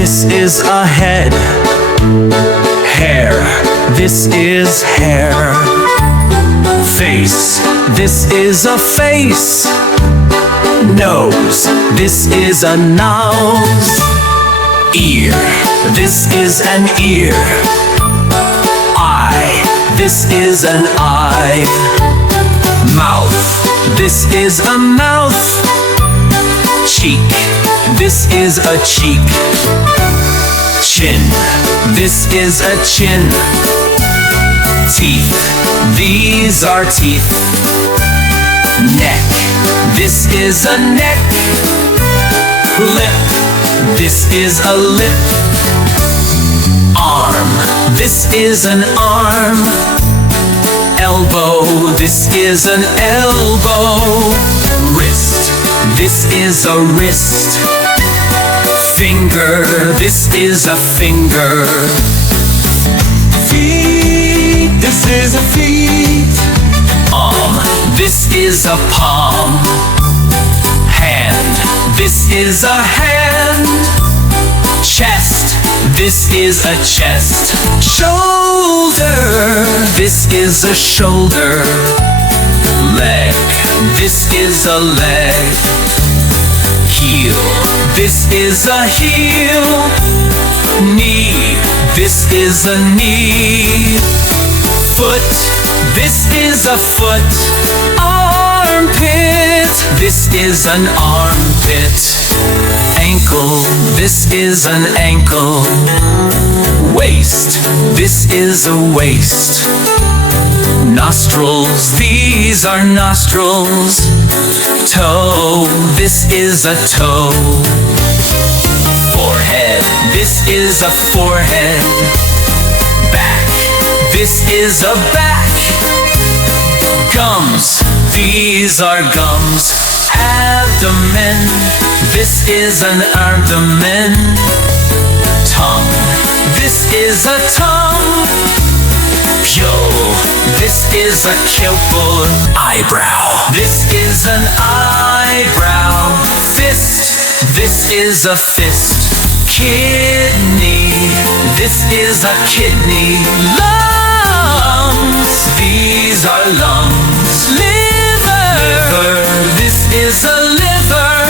This is a head. Hair. This is hair. Face. This is a face. Nose. This is a nose. Ear. This is an ear. Eye. This is an eye. Mouth. This is a mouth. Cheek. This is a cheek. Chin. This is a chin. Teeth. These are teeth. Neck. This is a neck. Lip. This is a lip. Arm. This is an arm. Elbow. This is an elbow. Wrist. This is a wrist. Finger. This is a finger. Feet. This is a feet. Palm. This is a palm. Hand. This is a hand. Chest. This is a chest. Shoulder. This is a shoulder. Leg. This is a leg. Heel. This is a heel. Knee. This is a knee. Foot. This is a foot. Armpit. This is an armpit. Ankle. This is an ankle. Waist. This is a waist. Nostrils. These are nostrils. Toe. This is a toe. Forehead. This is a forehead. Back. This is a back. Gums. These are gums. Abdomen. This is an abdomen. Tongue. This is a tongue. Pupil. This is a pupil. Eyebrow. This is an eyebrow. Fist. This is a fist. Kidney. This is a kidney. Lungs. These are lungs. Liver. This is a liver.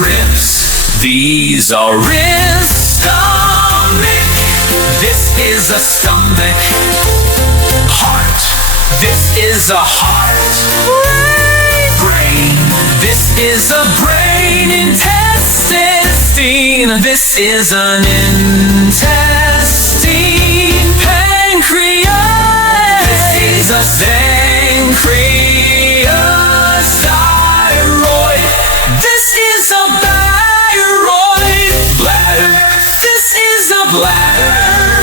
Ribs. These are ribs. Stomach. This is a stomach. Heart. This is a heart. Brain. This is a brain. Intestine. This is an intestine. Pancreas. This is a pancreas. Thyroid. This is a thyroid. Bladder. This is a bladder.